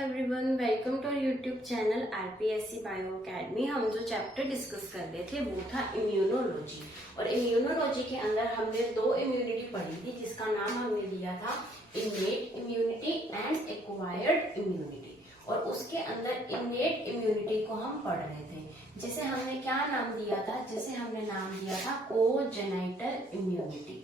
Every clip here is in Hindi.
Everyone, welcome to YouTube channel RPSC bio academy. हम जो चैप्टर डिस्कस कर रहे थे वो था इम्यूनोलॉजी। और इम्यूनोलॉजी के अंदर हमने दो इम्यूनिटी पढ़ी थी जिसका नाम हमने दिया था innate immunity and acquired immunity. और उसके अंदर इनेट इम्यूनिटी को हम पढ़ रहे थे, जिसे हमने क्या नाम दिया था? जिसे हमने नाम दिया था कोजेनिटल इम्यूनिटी,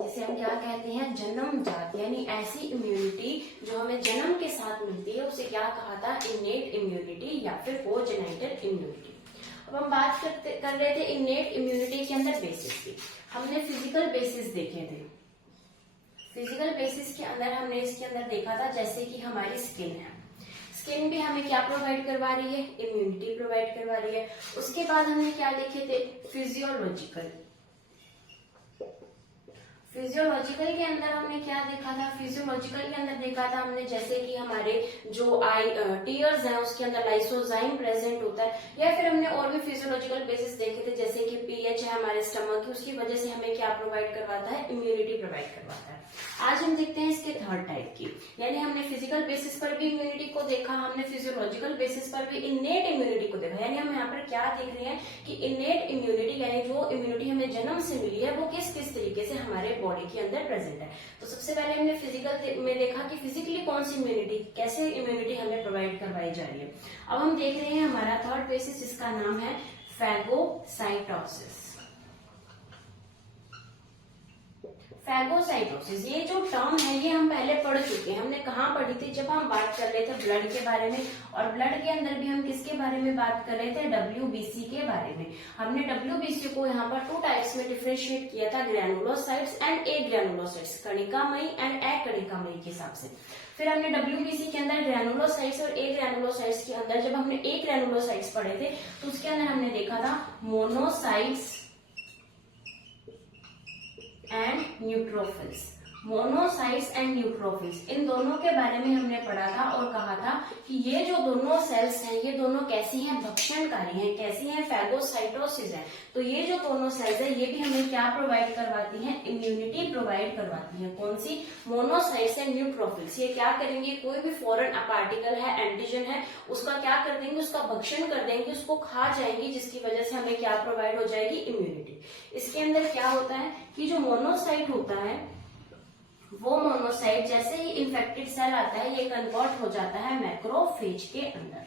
जिसे हम क्या कहते हैं? जन्मजात, यानी ऐसी इम्यूनिटी जो हमें जन्म के साथ मिलती है उसे क्या कहा था? इनेट इम्यूनिटी या फिर कोजेनिटल इम्यूनिटी। अब हम बात कर रहे थे इनेट इम्यूनिटी के अंदर बेसिस की। हमने फिजिकल बेसिस देखे थे। फिजिकल बेसिस के अंदर हमने इसके अंदर देखा था जैसे कि हमारी स्किन है, स्किन भी हमें क्या प्रोवाइड करवा रही है? इम्यूनिटी प्रोवाइड करवा रही है। उसके बाद हमने क्या देखे थे? फिजियोलॉजिकल के अंदर हमने क्या देखा था? फिजियोलॉजिकल के अंदर देखा था हमने जैसे कि हमारे जो टीयर्स हैं उसके अंदर लाइसोजाइम प्रेजेंट होता है। या फिर हमने और भी फिजियोलॉजिकल बेसिस देखे थे जैसे कि पीएच है हमारे स्टमक की, उसकी वजह से हमें क्या प्रोवाइड करवाता है? इम्यूनिटी प्रोवाइड करवाता है। आज हम देखते हैं इसके थर्ड टाइप की, यानी हमने फिजिकल बेसिस पर भी इम्यूनिटी को देखा, हमने फिजियोलॉजिकल बेसिस पर भी इनेट इम्यूनिटी को देखा। यानी हम यहाँ पर क्या देख रहे हैं कि इनेट इम्यूनिटी यानी जो इम्यूनिटी हमें जन्म से मिली है वो किस किस तरीके से हमारे बॉडी के अंदर प्रेजेंट है। तो सबसे पहले हमने फिजिकल में देखा कि फिजिकली कौन सी इम्यूनिटी, कैसे इम्यूनिटी हमें प्रोवाइड करवाई जा रही है। अब हम देख रहे हैं हमारा थर्ड बेसिस जिसका नाम है फैगोसाइटोसिस। फैगोसाइटोसिस ये जो टर्म है ये हम पहले पढ़ चुके हैं। हमने कहाँ पढ़ी थी? जब हम बात कर रहे थे ब्लड के बारे में, और ब्लड के अंदर भी हम किसके बारे में बात कर रहे थे? डब्ल्यूबीसी के बारे में। हमने डब्ल्यूबीसी को यहाँ पर टू टाइप्स में डिफरेंशिएट किया था, ग्रैनुलोसाइट्स एंड ए ग्रैनुलोसाइट्स, कणिकामयी एंड अकणिकामयी के हिसाब से। फिर हमने डब्ल्यूबीसी के अंदर ग्रैनुलोसाइट्स और ए ग्रैनुलोसाइट्स के अंदर जब हमने ए ग्रैनुलोसाइट्स पढ़े थे तो उसके अंदर हमने देखा था monocytes and neutrophils. Monocytes and neutrophils, इन दोनों के बारे में हमने पढ़ा था और कहा था कि ये जो दोनों सेल्स हैं ये दोनों कैसी हैं? भक्षणकारी हैं। कैसी हैं? फैगोसाइटोसिस है। तो ये जो दोनों सेल्स है ये भी हमें क्या प्रोवाइड करवाती हैं? इम्यूनिटी प्रोवाइड करवाती है। कौन सी? Monocytes and neutrophils. ये क्या करेंगे? कोई भी फॉरेन पार्टिकल है, एंटीजन है, उसका क्या कर देंगे? उसका भक्षण कर देंगे, उसको खा जाएंगी, जिसकी वजह से हमें क्या प्रोवाइड हो जाएगी? इम्यूनिटी। इसके अंदर क्या होता है कि जो मोनोसाइट होता है वो मोनोसाइट जैसे ही इन्फेक्टेड सेल आता है ये कन्वर्ट हो जाता है मैक्रोफेज के अंदर।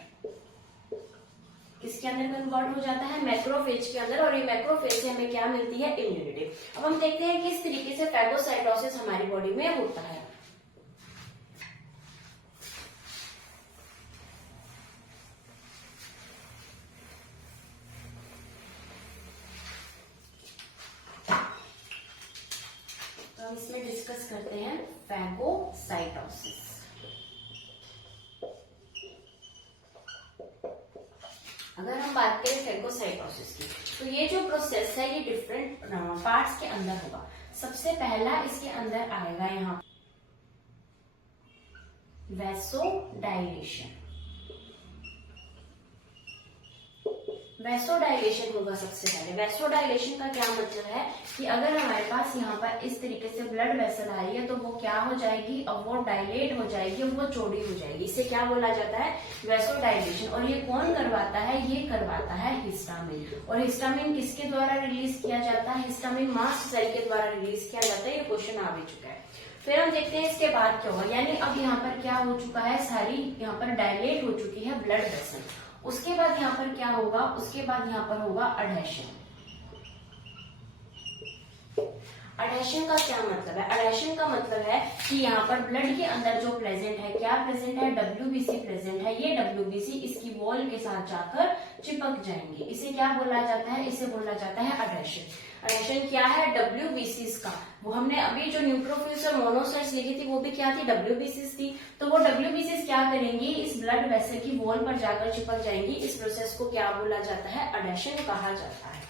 किसके अंदर कन्वर्ट हो जाता है? मैक्रोफेज के अंदर। और ये मैक्रोफेज से हमें क्या मिलती है? इम्यूनिटी। अब हम देखते हैं किस तरीके से फैगोसाइटोसिस हमारी बॉडी में होता है। तो हम इसमें डिस्कस करते हैं फैगोसाइटोसिस। अगर हम बात करें फैगोसाइटोसिस की तो ये जो प्रोसेस है ये डिफरेंट पार्ट्स के अंदर होगा। सबसे पहला इसके अंदर आएगा यहाँ वैसोडाइलेशन। वैसोडाइलेशन होगा सबसे पहले। वैसोडाइलेशन का क्या मतलब है कि अगर हमारे पास यहाँ पर इस तरीके से ब्लड वेसल आ रही है तो वो क्या हो जाएगी? अब वो डायलेट हो जाएगी, वो चौड़ी हो जाएगी। इसे क्या बोला जाता है? वैसोडाइलेशन। और ये कौन करवाता है? ये करवाता है हिस्टामिन। और हिस्टामिन किसके द्वारा रिलीज किया जाता है? हिस्टामिन मास्ट सेल के द्वारा रिलीज किया जाता है। ये क्वेश्चन आ भी चुका है। फिर हम देखते हैं इसके बाद क्या होगा। यानी अब यहाँ पर क्या हो चुका है? सारी यहाँ पर डायलेट हो चुकी है ब्लड वेसल। उसके बाद यहाँ पर क्या होगा? उसके बाद यहाँ पर होगा अडहेशन। अडहेशन का क्या मतलब है? अडहेशन का मतलब है कि यहाँ पर ब्लड के अंदर जो प्रेजेंट है, क्या प्रेजेंट है? डब्ल्यूबीसी प्रेजेंट है। ये डब्ल्यूबीसी इसकी वॉल के साथ जाकर चिपक जाएंगे। इसे क्या बोला जाता है? इसे बोला जाता है अडहेशन। अडहेशन क्या है? डब्ल्यूबीसीज का। वो हमने अभी जो न्यूट्रोफिल्स और मोनोसाइट्स लिखी थी वो भी क्या थी? डब्ल्यूबीसीज थी। तो वो डब्ल्यूबीसीज क्या करेंगी? इस ब्लड वेसल की वॉल पर जाकर चिपक जाएंगी। इस प्रोसेस को क्या बोला जाता है? अडहेशन कहा जाता है।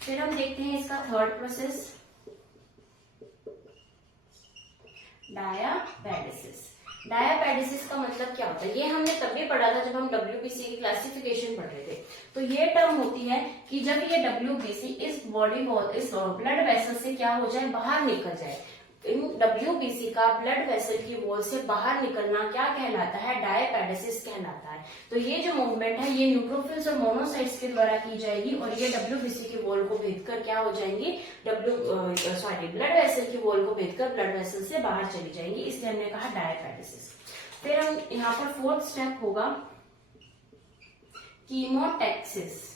फिर हम देखते हैं इसका थर्ड प्रोसेस, डायापेडिसिस। डायापेडिसिस का मतलब क्या होता है? ये हमने तभी पढ़ा था जब हम डब्ल्यूबीसी की क्लासिफिकेशन पढ़ रहे थे। तो ये टर्म होती है कि जब ये डब्ल्यूबीसी इस बॉडी इस ब्लड वेसल से क्या हो जाए? बाहर निकल जाए, इन WBC का ब्लड वेसल की वॉल से बाहर निकलना क्या कहलाता है? डायपेडेसिस कहलाता है। तो ये जो मूवमेंट है ये न्यूट्रोफिल्स और मोनोसाइट्स के द्वारा की जाएगी और ये WBC की वॉल को भेदकर क्या हो जाएंगी? ब्लड वेसल की वॉल को भेदकर ब्लड वेसल से बाहर चली जाएंगी, इसलिए हमने कहा डायपेडेसिस। फिर हम यहाँ पर फोर्थ स्टेप होगा कीमोटैक्सिस।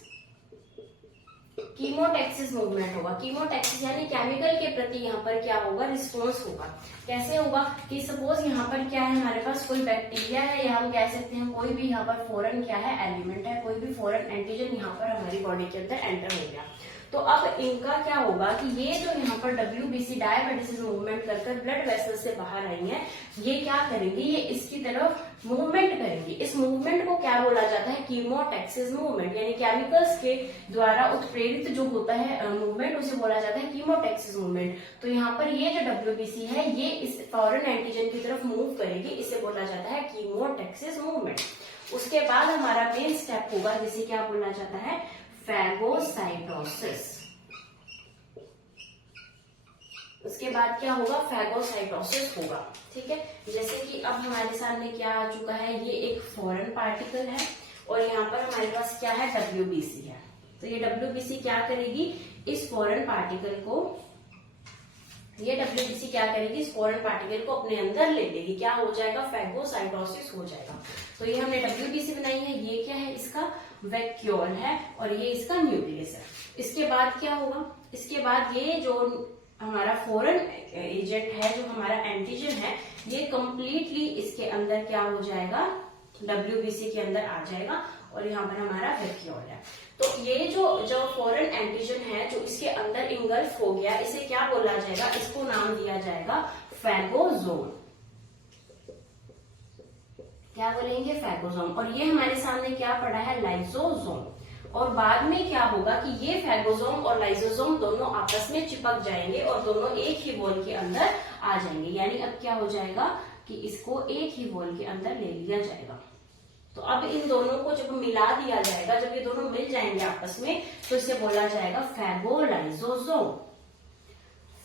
कीमोटैक्सिस मूवमेंट होगा। कीमोटैक्सिस यानी केमिकल के प्रति यहाँ पर क्या होगा? रिस्पॉन्स होगा। कैसे होगा कि सपोज यहाँ पर क्या है, हमारे पास कोई बैक्टीरिया है या हम कह सकते हैं कोई भी यहाँ पर फॉरेन क्या है? एलिमेंट है, कोई भी फॉरेन एंटीजन यहाँ पर हमारी बॉडी के अंदर एंटर हो गया। तो अब इनका क्या होगा कि ये जो यहाँ पर WBC डायपेडेसिस मूवमेंट कर ब्लड वेसल से बाहर आई है, ये क्या करेंगे? ये इसकी तरफ मूवमेंट करेंगी। इस मूवमेंट को क्या बोला जाता है? कीमोटैक्सिस मूवमेंट, यानी केमिकल्स के द्वारा उत्प्रेरित जो होता है मूवमेंट, उसे बोला जाता है कीमोटैक्सिस मूवमेंट। तो यहाँ पर ये जो WBC है ये इस फॉरेन एंटीजन की तरफ मूव करेगी, इसे बोला जाता है कीमोटैक्सिस मूवमेंट। उसके बाद हमारा मेन स्टेप होगा जिसे क्या बोला जाता है? फैगोसाइटोसिस। उसके बाद क्या होगा? फैगोसाइटोसिस होगा। ठीक है, जैसे कि अब हमारे सामने क्या आ चुका है, ये एक फॉरेन पार्टिकल है और यहाँ पर हमारे पास क्या है? WBC है। तो ये WBC क्या करेगी? इस फॉरेन पार्टिकल को, ये WBC क्या करेगी? इस फॉरेन पार्टिकल को अपने अंदर ले लेगी। क्या हो जाएगा? फैगोसाइटोसिस हो जाएगा। तो ये हमने WBC बनाई है, ये क्या है? इसका वैक्यूल है और ये इसका न्यूक्लियस है। इसके बाद क्या होगा? इसके बाद ये जो हमारा फॉरेन एजेंट है, जो हमारा एंटीजन है, ये कंप्लीटली इसके अंदर क्या हो जाएगा? WBC के अंदर आ जाएगा और यहाँ पर हमारा वैक्यूल है। तो ये जो फॉरेन एंटीजन है जो इसके अंदर इंगल्फ हो गया, इसे क्या बोला जाएगा? इसको नाम दिया जाएगा फैगोसोम। क्या बोलेंगे? फैगोसोम। और ये हमारे सामने क्या पड़ा है? लाइसोसोम। और बाद में क्या होगा कि ये फैगोसोम और लाइसोसोम दोनों आपस में चिपक जाएंगे और दोनों एक ही वॉल के अंदर आ जाएंगे। यानी अब क्या हो जाएगा कि इसको एक ही वॉल के अंदर ले लिया जाएगा। तो अब इन दोनों को जब मिला दिया जाएगा, जब ये दोनों मिल जाएंगे आपस में, तो इसे बोला जाएगा फैगोलाइसोसोम।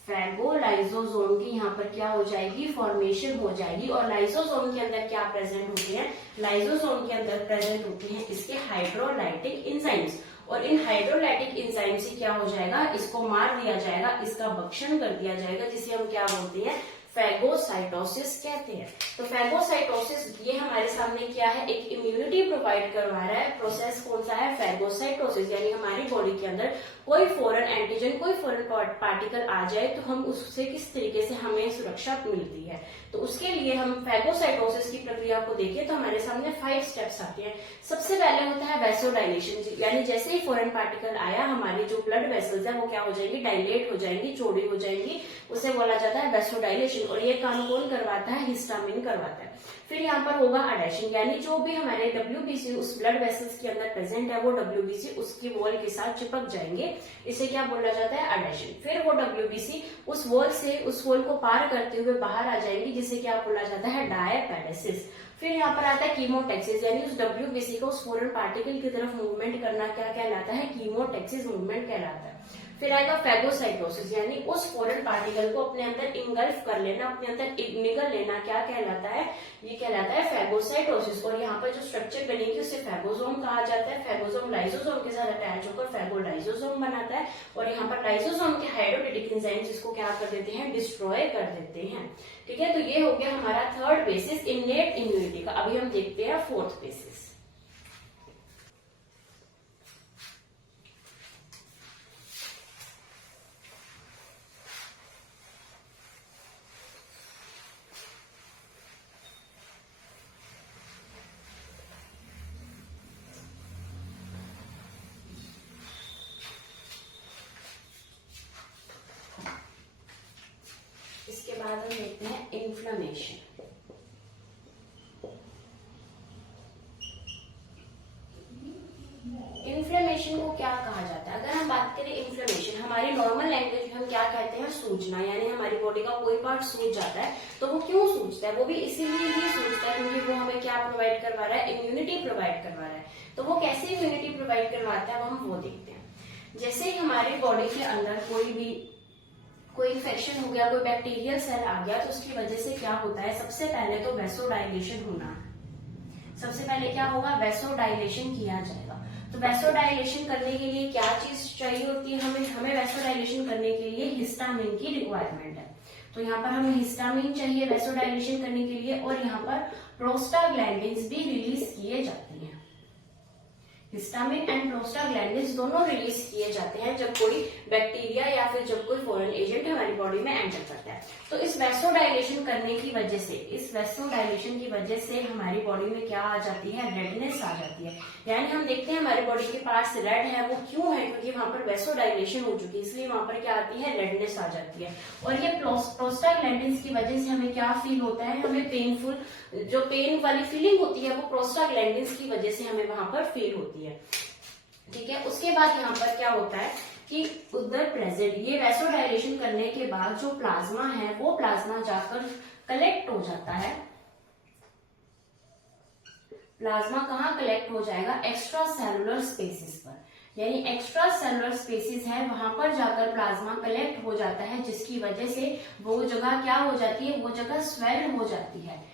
फैगोलाइसोसोम की यहाँ पर क्या हो जाएगी? फॉर्मेशन हो जाएगी। और लाइसोसोम के अंदर क्या प्रेजेंट होते हैं? लाइसोसोम के अंदर प्रेजेंट होते हैं इसके हाइड्रोलाइटिक एंजाइम्स। और इन हाइड्रोलाइटिक एंजाइम से क्या हो जाएगा? इसको मार दिया जाएगा, इसका भक्षण कर दिया जाएगा, जिसे हम क्या बोलते हैं? फैगोसाइटोसिस कहते हैं। तो फैगोसाइटोसिस ये हमारे सामने क्या है? एक इम्यूनिटी प्रोवाइड करवा रहा है। प्रोसेस कौन सा है? फैगोसाइटोसिस। यानी हमारी बॉडी के अंदर कोई फॉरेन एंटीजन, कोई फॉरेन पार्टिकल आ जाए तो हम उससे किस तरीके से हमें सुरक्षा मिलती है। तो उसके लिए हम फैगोसाइटोसिस की प्रक्रिया को देखें तो हमारे सामने 5 स्टेप्स आते हैं। सबसे पहले होता है वैसोडाइलेशन, यानी जैसे ही फॉरेन पार्टिकल आया, हमारी जो ब्लड वेसल्स है वो क्या हो जाएंगी? डायलेट हो जाएंगी, चौड़ी हो जाएंगी, उसे बोला जाता है वैसोडाइलेशन। और ये काम कौन करवाता है? हिस्टामिन करवाता है। फिर यहाँ पर होगा अडेशन, यानी जो भी हमारे WBC उस ब्लड वेसल्स के अंदर प्रेजेंट है वो WBC उसकी वॉल के साथ चिपक जाएंगे, इसे क्या बोला जाता है? अडेशन। फिर वो WBC उस वॉल को पार करते हुए बाहर आ जाएंगी, जिसे क्या बोला जाता है? डायपेडेसिस। फिर यहाँ पर आता है कीमोटैक्सिस, यानी उस WBC को उस फॉरेन पार्टिकल की तरफ मूवमेंट करना क्या कहलाता है? कीमोटैक्सिस मूवमेंट कहलाता है। फिर आएगा फैगोसाइटोसिस, यानी उस फॉरेन पार्टिकल को अपने अंदर इंगल्फ कर लेना, अपने अंदर निगल लेना, क्या कहलाता है? ये कहलाता है फैगोसाइटोसिस। और यहाँ पर जो स्ट्रक्चर बनेगी उसे फैगोसोम कहा जाता है। फैगोसोम लाइसोसोम के साथ अटैच होकर फैगोलाइसोसोम बनाता है। और यहाँ पर लाइसोसोम के हाइड्रोलाइटिक एंजाइम्स इसको क्या कर देते हैं? डिस्ट्रॉय कर देते हैं। ठीक है, तो ये हो गया हमारा थर्ड बेसिस इननेट इम्यूनिटी का। अभी हम देखते हैं फोर्थ बेसिस। इसके बाद हम देखते हैं इन्फ्लेमेशन। इन्फ्लेमेशन को क्या कहा जाता है? अगर हम बात करें इन्फ्लेमेशन, हमारी नॉर्मल लैंग्वेज में हम क्या कहते हैं? सूजना, यानी हमारी बॉडी का कोई पार्ट सूज जाता है तो वो क्यों सूजता है? वो भी इसीलिए ही सूजता है क्योंकि वो हमें क्या प्रोवाइड करवा रहा है? इम्यूनिटी प्रोवाइड करवा रहा है। तो वो कैसे इम्यूनिटी प्रोवाइड करवाता है, अब हम वो देखते हैं। जैसे ही हमारी बॉडी के अंदर कोई इन्फेक्शन हो गया, कोई बैक्टीरियल सेल आ गया, तो उसकी वजह से क्या होता है, सबसे पहले तो वैसोडाइलेशन होना। सबसे पहले क्या होगा, वैसोडाइलेशन किया जाएगा। तो वैसोडाइलेशन करने के लिए क्या चीज चाहिए होती है, हमें वैसोडाइलेशन करने के लिए हिस्टामिन की रिक्वायरमेंट है। तो यहाँ पर हमें हिस्टामिन चाहिए वैसोडाइलेशन करने के लिए, और यहाँ पर प्रोस्टाग्लैंडिन्स भी रिलीज किए जाते हैं। हिस्टामिन एंड प्रोस्टाग्लैंडिन्स दोनों रिलीज किए जाते हैं जब कोई बैक्टीरिया या फिर जब कोई फॉरेन एजेंट हमारी बॉडी में एंटर करता है। तो इस वैसोडाइलेशन करने की वजह से, इस वैसोडाइलेशन की वजह से हमारी बॉडी में क्या आ जाती है, रेडनेस आ जाती है। यानी हम देखते हैं हमारी बॉडी के पास रेड है, वो क्यों है, क्योंकि वहां पर वैसोडाइलेशन हो चुकी है, इसलिए वहां पर क्या आती है, रेडनेस आ जाती है। और ये प्रोस्टाग्लैंडिन्स की वजह से हमें क्या फील होता है, हमें पेनफुल, जो पेन वाली फीलिंग होती है वो प्रोस्टाग्लैंडिन्स की वजह से हमें वहां पर फील होती है। ठीक है, उसके बाद यहाँ पर क्या होता है कि उधर प्रेजेंट ये वैसोडाइलेशन करने के बाद जो प्लाज्मा है वो प्लाज्मा जाकर कलेक्ट हो जाता है। प्लाज्मा कहाँ कलेक्ट हो जाएगा, एक्स्ट्रा सेलुलर स्पेसिस पर, यानी एक्स्ट्रा सेलुलर स्पेसिस है वहां पर जाकर प्लाज्मा कलेक्ट हो जाता है, जिसकी वजह से वो जगह क्या हो जाती है, वो जगह स्वेल हो जाती है।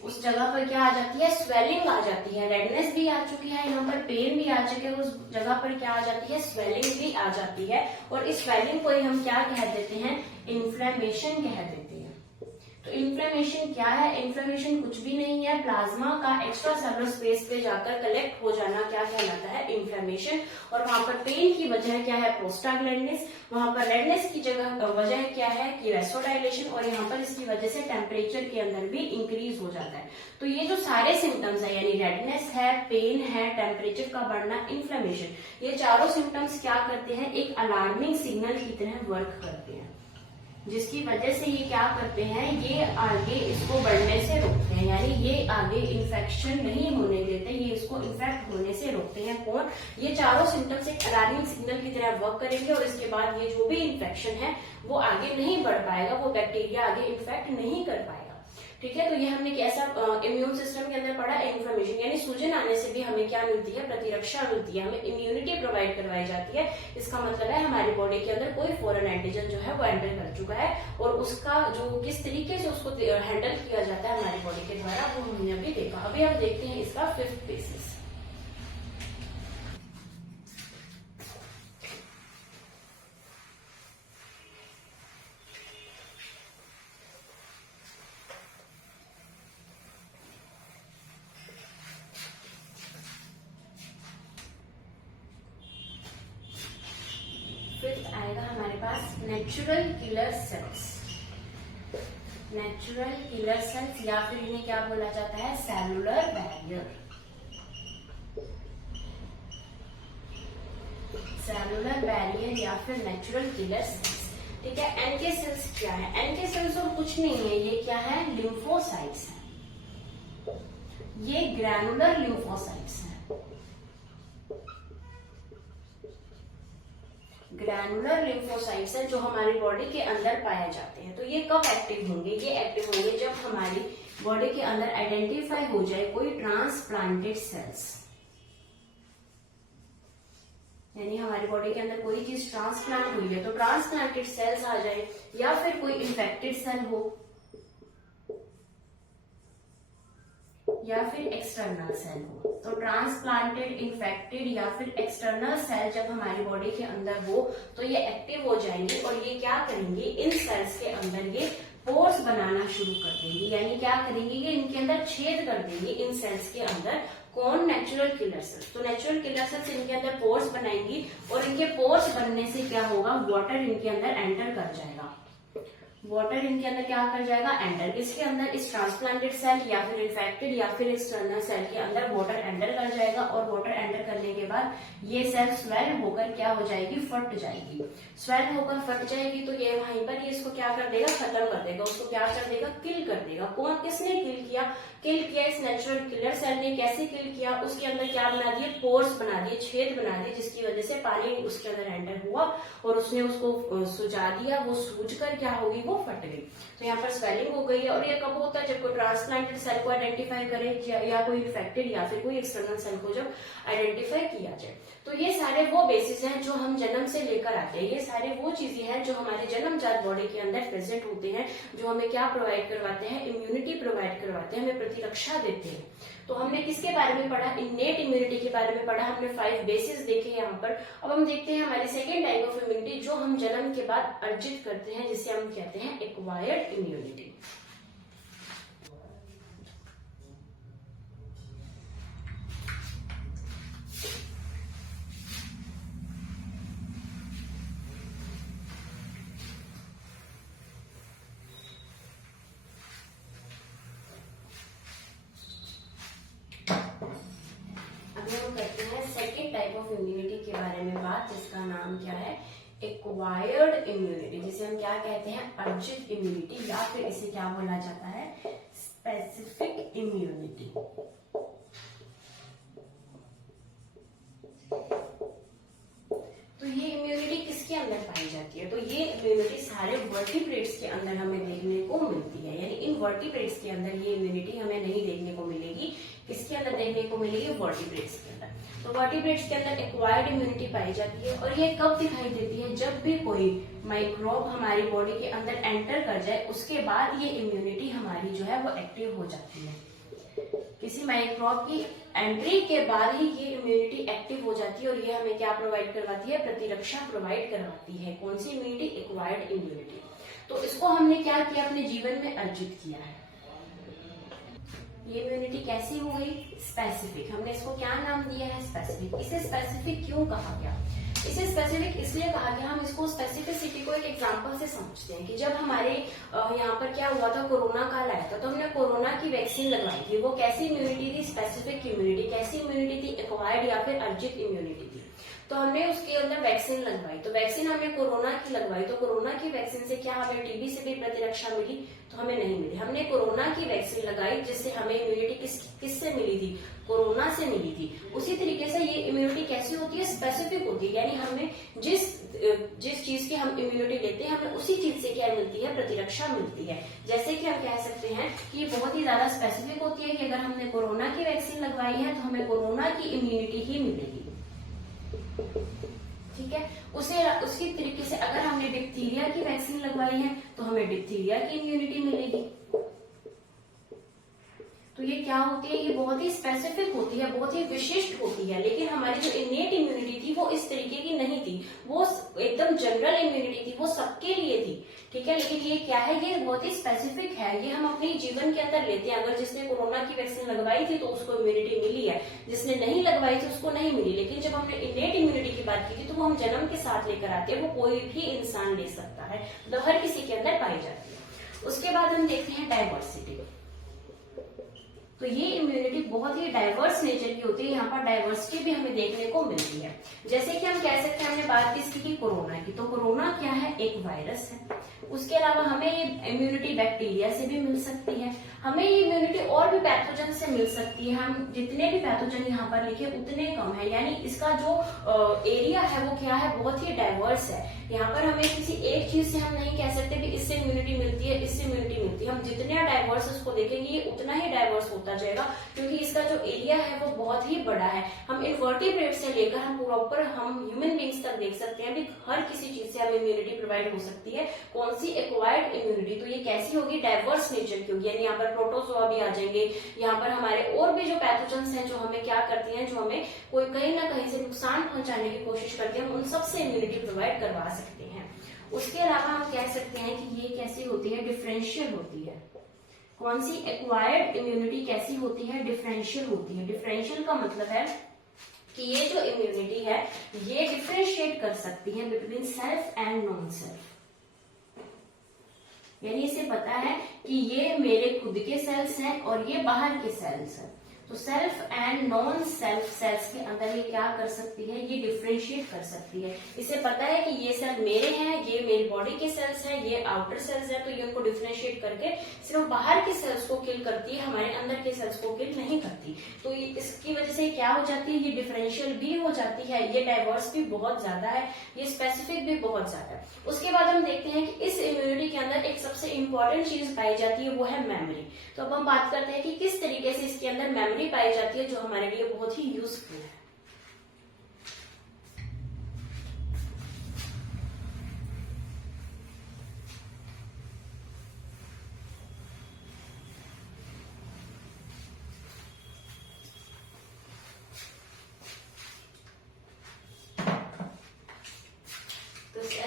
उस जगह पर क्या आ जाती है, स्वेलिंग आ जाती है। रेडनेस भी आ चुकी है, यहाँ पर पेन भी आ चुके हैं, उस जगह पर क्या आ जाती है, स्वेलिंग भी आ जाती है। और इस स्वेलिंग को ही हम क्या कह देते हैं, इन्फ्लेमेशन कह देते हैं। तो इन्फ्लेमेशन क्या है, इन्फ्लेमेशन कुछ भी नहीं है, प्लाज्मा का एक्स्ट्रा सेलुलर स्पेस पे जाकर कलेक्ट हो जाना क्या कहलाता है, इन्फ्लेमेशन। और वहां पर पेन की वजह क्या है, प्रोस्टाग्लैंडिन्स। वहां पर रेडनेस की जगह वजह क्या है कि वैसोडाइलेशन, और यहाँ पर इसकी वजह से टेम्परेचर के अंदर भी इंक्रीज हो जाता है। तो ये जो सारे सिम्टम्स है, यानी रेडनेस है, पेन है, टेम्परेचर का बढ़ना, इन्फ्लेमेशन, ये चारों सिम्टम्स क्या करते हैं, एक अलार्मिंग सिग्नल की तरह वर्क करते हैं, जिसकी वजह से ये क्या करते हैं, ये आगे इसको बढ़ने से रोकते हैं, यानी ये आगे इन्फेक्शन नहीं होने देते, ये इसको इन्फेक्ट होने से रोकते हैं। कौन, ये चारों सिम्टम्स एक अलार्मिंग सिग्नल की तरह वर्क करेंगे, और इसके बाद ये जो भी इन्फेक्शन है वो आगे नहीं बढ़ पाएगा, वो बैक्टीरिया आगे इन्फेक्ट नहीं कर पाएगा। ठीक है, तो ये हमने कैसा इम्यून सिस्टम के अंदर पढ़ा, इन्फ्लेमेशन, यानी सूजन आने से भी हमें क्या मिलती है, प्रतिरक्षा मिलती है, हमें इम्यूनिटी प्रोवाइड करवाई जाती है। इसका मतलब है हमारी बॉडी के अंदर कोई फॉरेन एंटीजन जो है वो एंटर कर चुका है, और उसका जो किस तरीके से उसको हैंडल किया जाता है हमारी बॉडी के द्वारा, वो हमने अभी देखा। अभी हम देखते हैं इसका 5th बेसिस। फिफ्थ आएगा हमारे पास natural killer cells. Natural killer cells, या फिर इन्हें क्या बोला जाता है, सेलुलर बैरियर। सेलुलर बैरियर या फिर नेचुरल किलर सेल्स। ठीक है, एनके सेल्स क्या है, एनके सेल्स और कुछ नहीं है, ये क्या है, लिम्फोसाइट्स है, ये ग्रैनुलर लिम्फोसाइट्स है। ग्रैनुलर लिम्फोसाइट्स है जो हमारी बॉडी के अंदर पाए जाते हैं। तो ये कब एक्टिव होंगे, ये एक्टिव होंगे जब हमारी बॉडी के अंदर आइडेंटिफाई हो जाए कोई ट्रांसप्लांटेड सेल्स, यानी हमारी बॉडी के अंदर कोई चीज ट्रांसप्लांट हुई है, तो ट्रांसप्लांटेड सेल्स आ जाए, या फिर कोई इन्फेक्टेड सेल हो, या फिर एक्सटर्नल सेल हो। तो ट्रांसप्लांटेड, इन्फेक्टेड या फिर एक्सटर्नल सेल जब हमारी बॉडी के अंदर हो तो ये एक्टिव हो जाएंगे, और ये क्या करेंगे, इन सेल्स के अंदर ये पोर्स बनाना शुरू कर देंगे, यानी क्या करेंगे, ये इनके अंदर छेद कर देंगे इन सेल्स के अंदर। कौन, नेचुरल किलर सेल्स। तो नेचुरल किलर सेल्स इनके अंदर पोर्स बनाएंगी, और इनके पोर्स बनने से क्या होगा, वाटर इनके अंदर एंटर कर जाएगा। वाटर इनके अंदर क्या कर जाएगा, एंटर, किसके अंदर, इस ट्रांसप्लांटेड सेल या फिर इन्फेक्टेड या फिर एक्सटर्नल सेल के अंदर वाटर एंटर कर जाएगा, और वाटर एंटर करने के बाद ये सेल स्वेल होकर क्या हो जाएगी, फट जाएगी। स्वेल होकर फट जाएगी तो ये वहीं पर ये इसको क्या कर देगा, खत्म कर देगा, उसको क्या कर देगा, किल कर देगा। कौन, किसने किल किया, किल किया इस नेचुरल किलर सेल ने। कैसे किल किया, उसके अंदर क्या बना दिए, पोर्स बना दिए, छेद बना दिए, जिसकी वजह से पानी उसके अंदर एंटर हुआ और उसने उसको सुझा दिया। वो सूझ कर क्या होगी, वो वो फट गई, तो यहाँ पर स्वेलिंग हो गई है। और ये कब होता है, जब कोई ट्रांसप्लांटेड सेल को आइडेंटिफाई करे या कोई इन्फेक्टेड या फिर कोई एक्सटर्नल सेल को जब आइडेंटिफाई किया जाए। तो ये सारे वो बेसिस हैं जो हम जन्म से लेकर आते हैं, ये सारे वो चीजें हैं जो हमारे जन्मजात बॉडी के अंदर प्रेजेंट होते हैं, जो हमें क्या प्रोवाइड करवाते हैं, इम्यूनिटी प्रोवाइड करवाते हैं, हमें प्रतिरक्षा देते हैं। तो हमने किसके बारे में पढ़ा, इन्नेट इम्यूनिटी के बारे में पढ़ा, हमने 5 बेसिस देखे यहाँ पर। अब हम देखते हैं हमारी सेकेंड टाइप ऑफ इम्यूनिटी जो हम जन्म के बाद अर्जित करते हैं, जिसे हम कहते हैं एक्वायर्ड इम्यूनिटी। इम्यूनिटी के बारे में बात, जिसका नाम क्या है, एक्वायर्ड इम्यूनिटी, जिसे हम क्या कहते हैं, अर्जित इम्यूनिटी, या फिर इसे क्या बोला जाता है, स्पेसिफिक इम्यूनिटी। तो ये इम्यूनिटी किसके अंदर पाई जाती है, तो ये इम्यूनिटी सारे वर्टिब्रेट्स के अंदर हमें देखने को मिलती है, यानी इन वर्टिब्रेट्स के अंदर ये इम्यूनिटी हमें नहीं देखने को मिलेगी। किसके अंदर देखने को मिलेगी, वर्टिब्रेट्स के अंदर। तो वर्टिब्रेट्स के अंदर एक्वायर्ड इम्यूनिटी पाई जाती है, और ये कब दिखाई देती है, जब भी कोई माइक्रोब हमारी बॉडी के अंदर एंटर कर जाए, उसके बाद ये इम्यूनिटी हमारी जो है वो एक्टिव हो जाती है। किसी माइक्रोब की एंट्री के बाद ही ये इम्यूनिटी एक्टिव हो जाती है, और ये हमें क्या प्रोवाइड करवाती है, प्रतिरक्षा प्रोवाइड करवाती है। कौन सी इम्यूनिटी, एक्वायर्ड इम्यूनिटी। तो इसको हमने क्या किया, अपने जीवन में अर्जित किया है। ये इम्यूनिटी कैसी हो गई, स्पेसिफिक। हमने इसको क्या नाम दिया है, स्पेसिफिक। इसे स्पेसिफिक क्यों कहा गया, इसे स्पेसिफिक इसलिए कहा गया, हम इसको स्पेसिफिसिटी को एक एग्जांपल से समझते हैं कि जब हमारे यहाँ पर क्या हुआ था, कोरोना काल आया था, तो हमने कोरोना की वैक्सीन लगवाई थी। वो कैसी इम्यूनिटी थी, स्पेसिफिक इम्यूनिटी। कैसी इम्यूनिटी थी, एक्वायर्ड या फिर अर्जित इम्यूनिटी थी। तो हमने उसके अंदर वैक्सीन लगवाई, तो वैक्सीन हमने कोरोना की लगवाई, तो कोरोना की वैक्सीन से क्या हमें टीबी से भी प्रतिरक्षा मिली, तो हमें नहीं मिली। हमने कोरोना की वैक्सीन लगाई, जिससे हमें इम्यूनिटी किससे मिली थी, कोरोना से मिली थी। उसी तरीके से ये इम्यूनिटी कैसी होती है, स्पेसिफिक होती है, यानी हमें जिस चीज की हम इम्यूनिटी लेते हैं, हमें उसी चीज से क्या मिलती है, प्रतिरक्षा मिलती है। जैसे कि हम कह सकते हैं कि बहुत ही ज्यादा स्पेसिफिक होती है कि अगर हमने कोरोना की वैक्सीन लगवाई है, तो हमें कोरोना की इम्यूनिटी ही मिलेगी। ठीक है, उसकी तरीके से अगर हमने डिप्थीरिया की वैक्सीन लगवाई है, तो हमें डिप्थीरिया की इम्यूनिटी मिलेगी। तो ये क्या होती है, ये बहुत ही स्पेसिफिक होती है, बहुत ही विशिष्ट होती है। लेकिन हमारी जो इनेट इम्यूनिटी थी वो इस तरीके की नहीं थी, वो एकदम जनरल इम्यूनिटी थी, वो सबके लिए थी। ठीक है, लेकिन ये क्या है, ये बहुत ही स्पेसिफिक है, ये हम अपने जीवन के अंदर लेते हैं। अगर जिसने कोरोना की वैक्सीन लगवाई थी तो उसको इम्यूनिटी मिली है, जिसने नहीं लगवाई थी उसको नहीं मिली। लेकिन जब हमने इनेट इम्यूनिटी की बात की थी, तो वो हम जन्म के साथ लेकर आते हैं, वो कोई भी इंसान ले सकता है, मतलब हर किसी के अंदर पाई जाती है। उसके बाद हम देखते हैं डाइवर्सिटी। तो ये इम्यूनिटी बहुत ही डाइवर्स नेचर की होती है, यहाँ पर डाइवर्सिटी भी हमें देखने को मिलती है। जैसे कि हम कह सकते हैं, हमने बात की कोरोना की, तो कोरोना क्या है, एक वायरस है। उसके अलावा हमें ये इम्यूनिटी बैक्टीरिया से भी मिल सकती है, हमें ये इम्यूनिटी और भी पैथोजन से मिल सकती है। हम जितने भी पैथोजन यहाँ पर लिखे उतने कम है, यानी इसका जो एरिया है वो क्या है, बहुत ही डाइवर्स है। यहाँ पर हमें किसी एक चीज से हम नहीं कह सकते भी इससे इम्यूनिटी मिलती है, इससे इम्यूनिटी मिलती है। हम जितने डाइवर्स इसको देखेंगे, ये उतना ही डाइवर्स होता जाएगा, क्योंकि इसका जो एरिया है वो बहुत ही बड़ा है। हम इनवर्टिब्रेट से लेकर हम प्रॉपर हम ह्यूमन बींग्स तक देख सकते हैं भी हर किसी चीज से हमें इम्यूनिटी प्रोवाइड हो सकती है। कौन सी, एक्वायर्ड इम्यूनिटी। तो ये कैसी होगी, डाइवर्स नेचर की होगी, यानी यहाँ पर प्रोटोजोआ भी आ जाएंगे, यहाँ पर हमारे और भी जो पैथोजेंस हैं जो हमें क्या करती हैं, जो हमें कोई कहीं ना कहीं से नुकसान पहुंचाने की कोशिश करते हैं, हम उन सबसे इम्यूनिटी प्रोवाइड करवा सकते हैं। उसके अलावा हम कह सकते हैं कि ये कैसी होती है, डिफरेंशियल होती है। कौन सी, एक्वायर्ड इम्यूनिटी कैसी होती है, डिफरेंशियल होती है। डिफरेंशियल का मतलब है कि ये जो इम्यूनिटी है ये डिफरेंशिएट कर सकती है between self and non self, यानी इसे पता है कि ये मेरे खुद के सेल्स हैं और ये बाहर के सेल्स हैं। तो self and non self cells के अंदर ये क्या कर सकती है, ये डिफरेंशिएट कर सकती है। इसे पता है कि ये सेल मेरे हैं, ये मेरी बॉडी के सेल्स हैं, ये आउटर सेल्स हैं, तो ये उनको डिफरेंशिएट करके सिर्फ बाहर के सेल्स को किल करती है, हमारे अंदर के सेल्स को किल नहीं करती। तो इसकी वजह से क्या हो जाती है, ये डिफरेंशियल भी हो जाती है, ये डाइवर्स भी बहुत ज्यादा है, ये स्पेसिफिक भी बहुत ज्यादा है। उसके बाद हम देखते हैं कि इस इम्यूनिटी के अंदर एक सबसे इंपॉर्टेंट चीज पाई जाती है, वो है मेमोरी। तो अब हम बात करते हैं कि किस तरीके से इसके अंदर मेमोरी पाई जाती है, जो हमारे लिए बहुत ही यूजफुल है।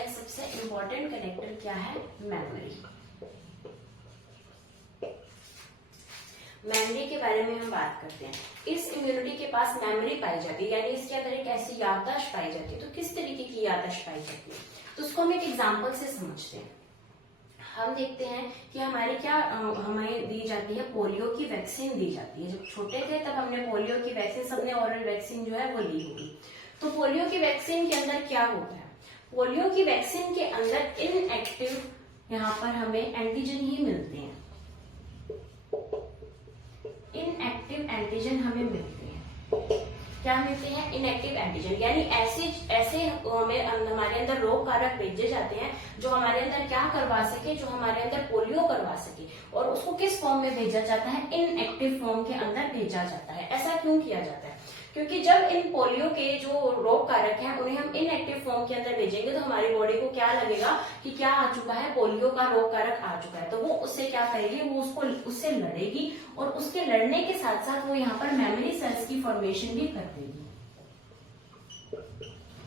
सबसे इंपॉर्टेंट कनेक्टर क्या है, मेमोरी। मेमोरी के बारे में हम बात करते हैं। इस इम्यूनिटी के पास मेमोरी पाई जाती है, यानी इसके अंदर एक ऐसी याददाश्त पाई जाती है। तो किस तरीके की याददाश्त पाई जाती है, तो उसको हम एक एग्जांपल से समझते हैं। हम देखते हैं कि हमारे क्या हमें दी जाती है, पोलियो की वैक्सीन दी जाती है। जब छोटे थे तब हमने पोलियो की वैक्सीन, सबने ओरल वैक्सीन जो है वो ली होगी। तो पोलियो की वैक्सीन के अंदर क्या होता है, पोलियो की वैक्सीन के अंदर इनएक्टिव, यहाँ पर हमें एंटीजन ही मिलते हैं, इनएक्टिव एंटीजन हमें मिलते हैं। क्या मिलते हैं, इनएक्टिव एंटीजन, यानी ऐसे हमें हमारे अंदर रोग कारक भेजे जाते हैं जो हमारे अंदर क्या करवा सके, जो हमारे अंदर पोलियो करवा सके। और उसको किस फॉर्म में भेजा जाता है, इनएक्टिव फॉर्म के अंदर भेजा जाता है। ऐसा क्यों किया जाता है, क्योंकि जब इन पोलियो के जो रोग कारक हैं उन्हें हम इनएक्टिव फॉर्म के अंदर भेजेंगे तो हमारी बॉडी को क्या लगेगा कि क्या आ चुका है, पोलियो का रोग कारक आ चुका है। तो वो उससे क्या करेगी, वो उससे लड़ेगी, और उसके लड़ने के साथ साथ वो यहाँ पर मेमोरी सेल्स की फॉर्मेशन भी कर देगी।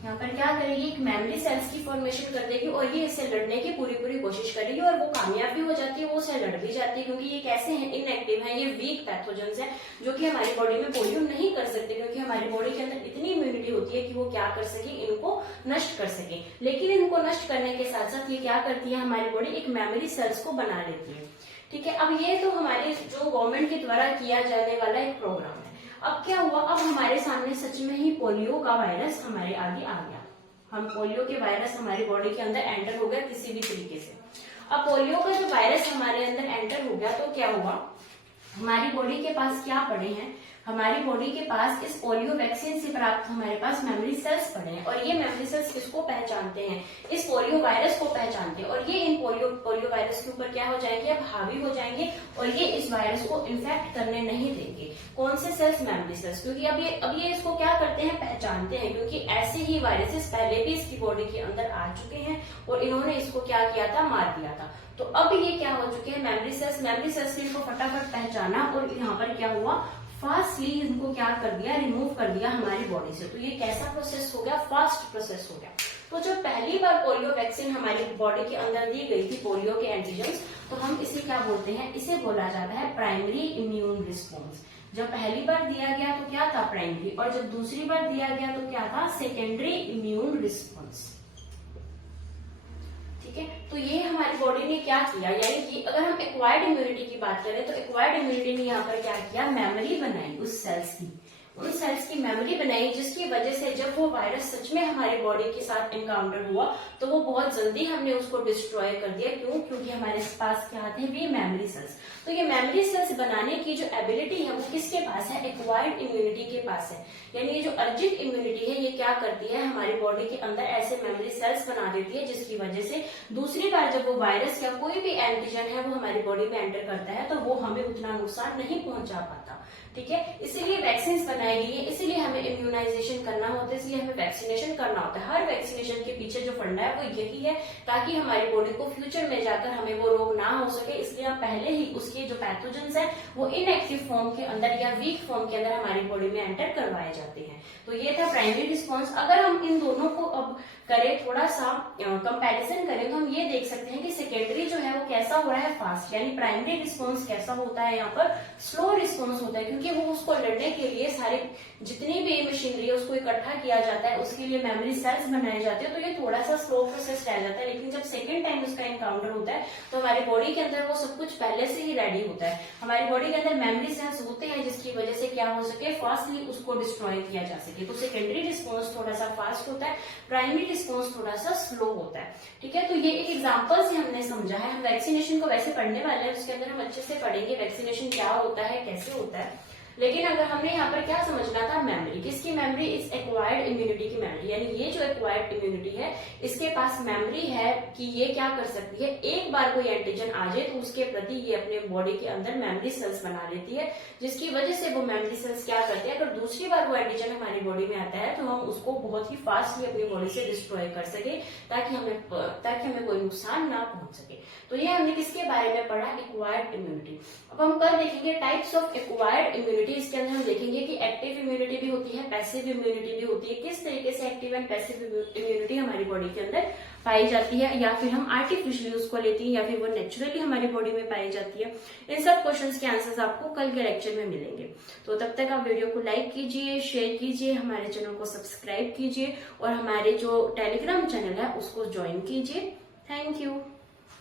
यहाँ पर क्या करेगी, एक मेमोरी सेल्स की फॉर्मेशन कर देगी, और ये इससे लड़ने की पूरी कोशिश करेगी, और वो कामयाब भी हो जाती है, वो उससे लड़ भी जाती है। क्योंकि ये कैसे हैं, इनएक्टिव हैं, ये वीक पैथोजेंस हैं जो कि हमारी बॉडी में पोलियो नहीं कर सकते, क्योंकि हमारी बॉडी के अंदर इतनी इम्यूनिटी होती है कि वो क्या कर सके, इनको नष्ट कर सके। लेकिन इनको नष्ट करने के साथ साथ ये क्या करती है, हमारी बॉडी एक मेमोरी सेल्स को बना लेती है। ठीक है, अब ये तो हमारे जो गवर्नमेंट के द्वारा किया जाने वाला एक प्रोग्राम है। अब क्या हुआ, अब हमारे सामने सच में ही पोलियो का वायरस हमारे आगे आ गया। हम पोलियो के वायरस हमारी बॉडी के अंदर एंटर हो गया किसी भी तरीके से। अब पोलियो का जो वायरस हमारे अंदर एंटर हो गया तो क्या हुआ, हमारी बॉडी के पास क्या पड़े हैं, हमारी बॉडी के पास इस पोलियो वैक्सीन से प्राप्त हमारे पास मेमोरी सेल्स पड़े हैं। और ये मेमोरी सेल्स किसको पहचानते हैं, इस पोलियो वायरस को पहचानते हैं। और ये इन पोलियो वायरस के ऊपर क्या हो जाएंगे, अब हावी हो जाएंगे, और ये इस वायरस को इन्फेक्ट करने नहीं देंगे। कौन से सेल्स, मेमोरी सेल्स, क्योंकि अब ये इसको क्या करते हैं, पहचानते हैं, क्योंकि ऐसे ही वायरसेस पहले भी इसकी बॉडी के अंदर आ चुके हैं और इन्होंने इसको क्या किया था, मार दिया था। तो अब ये क्या हो चुके हैं, मेमोरी सेल्स ने इनको फटाफट पहचाना, और यहाँ पर क्या हुआ, फास्टली इनको क्या कर दिया, रिमूव कर दिया हमारी बॉडी से। तो ये कैसा प्रोसेस हो गया, फास्ट प्रोसेस हो गया। तो जब पहली बार पोलियो वैक्सीन हमारी बॉडी के अंदर दी गई थी, पोलियो के एंटीजन्स, तो हम इसे क्या बोलते हैं, इसे बोला जाता है प्राइमरी इम्यून रिस्पॉन्स। जब पहली बार दिया गया तो क्या था, प्राइमरी, और जब दूसरी बार दिया गया तो क्या था, सेकेंडरी इम्यून रिस्पॉन्स। ठीक है, तो ये हमारी बॉडी ने क्या किया, यानी कि अगर हम एक्वायर्ड इम्यूनिटी की बात करें तो एक्वायर्ड इम्यूनिटी ने यहाँ पर क्या किया, मेमोरी बनाई उस सेल्स की, उन सेल्स की मेमोरी बनाई, जिसकी वजह से जब वो वायरस सच में हमारी बॉडी के साथ एनकाउंटर हुआ तो वो बहुत जल्दी हमने उसको डिस्ट्रॉय कर दिया। क्यों, क्योंकि हमारे पास क्या थे, वे मेमोरी सेल्स। तो ये मेमोरी सेल्स बनाने की जो एबिलिटी है वो किसके पास है, एक्वायर्ड इम्यूनिटी के पास है। यानी ये जो अर्जित इम्यूनिटी है ये क्या करती है, हमारी बॉडी के अंदर ऐसे मेमोरी सेल्स बना देती है, जिसकी वजह से दूसरी बार जब वो वायरस या कोई भी एंटीजन है वो हमारी बॉडी में एंटर करता है तो वो हमें उतना नुकसान नहीं पहुंचा पाता। ठीक है, इसीलिए वैक्सीन बनाई गई है, इसीलिए हमें इम्यूनाइजेशन करना होता है, इसलिए हमें वैक्सीनेशन करना होता है। हर वैक्सीनेशन के पीछे जो फंडा है वो यही है, ताकि हमारी बॉडी को फ्यूचर में जाकर हमें वो रोग ना हो सके। इसलिए हम पहले ही उसके जो पैथोजेंस है वो इनएक्टिव फॉर्म के अंदर या वीक फॉर्म के अंदर हमारी बॉडी में एंटर करवाए जाते हैं। तो ये था प्राइमरी रिस्पॉन्स। अगर हम इन दोनों को अब करें, थोड़ा सा कंपैरिजन करें, तो हम ये देख सकते हैं कि सेकेंडरी जो है वो कैसा हो रहा है, फास्ट, यानी प्राइमरी रिस्पॉन्स कैसा होता है, यहाँ पर स्लो रिस्पॉन्स होता है, क्योंकि वो उसको लड़ने के लिए सारे जितनी भी मशीनरी है उसको इकट्ठा किया जाता है, उसके लिए मेमोरी सेल्स बनाए जाते हैं। तो ये थोड़ा सा स्लो प्रोसेस रह जाता है, लेकिन जब सेकेंड टाइम उसका एनकाउंटर होता है तो हमारी बॉडी के अंदर वो सब कुछ पहले से ही रेडी होता है। हमारी बॉडी के अंदर मेमोरी सेल्स होते हैं, जिसकी वजह से क्या हो सके, फास्टली उसको डिस्ट्रॉय किया जा सके। तो सेकेंडरी रिस्पॉन्स थोड़ा सा फास्ट होता है, प्राइमरी रिस्पॉन्स थोड़ा सा स्लो होता है। ठीक है, तो ये एक एग्जांपल से हमने समझा है। हम वैक्सीनेशन को वैसे पढ़ने वाले हैं, उसके अंदर हम अच्छे से पढ़ेंगे वैक्सीनेशन क्या होता है, कैसे होता है। लेकिन अगर हमने यहाँ पर क्या समझना था, मेमोरी, किसकी मेमोरी, इस एक्वायर्ड इम्यूनिटी की मेमोरी, यानी ये जो एक्वायर्ड इम्यूनिटी है इसके पास मेमोरी है कि ये क्या कर सकती है, एक बार कोई एंटीजन आ जाए तो उसके प्रति ये अपने बॉडी के अंदर मेमोरी सेल्स बना लेती है, जिसकी वजह से वो मेमोरी सेल्स क्या करते हैं, अगर दूसरी बार वो एंटीजन हमारी बॉडी में आता है तो हम उसको बहुत ही फास्टली अपनी बॉडी से डिस्ट्रॉय कर सके, ताकि हमें कोई नुकसान ना पहुंच सके। तो ये हमने किसके बारे में पढ़ा, एक्वायर्ड इम्यूनिटी। अब हम कल देखेंगे टाइप्स ऑफ एक्वायर्ड इम्यूनिटी। इसके अंदर हम देखेंगे कि एक्टिव इम्यूनिटी भी होती है, पैसिव इम्यूनिटी भी होती है, किस तरीके से एक्टिव एंड पैसिव इम्यूनिटी हमारी बॉडी के अंदर पाई जाती है, या फिर हम आर्टिफिशियली उसको लेती हैं, या फिर वो नेचुरली हमारी बॉडी में पाई जाती है। इन सब क्वेश्चंस के आंसर्स आपको कल के लेक्चर में मिलेंगे। तो तब तक आप वीडियो को लाइक कीजिए, शेयर कीजिए, हमारे चैनल को सब्सक्राइब कीजिए और हमारे जो टेलीग्राम चैनल है उसको ज्वाइन कीजिए। Thank you.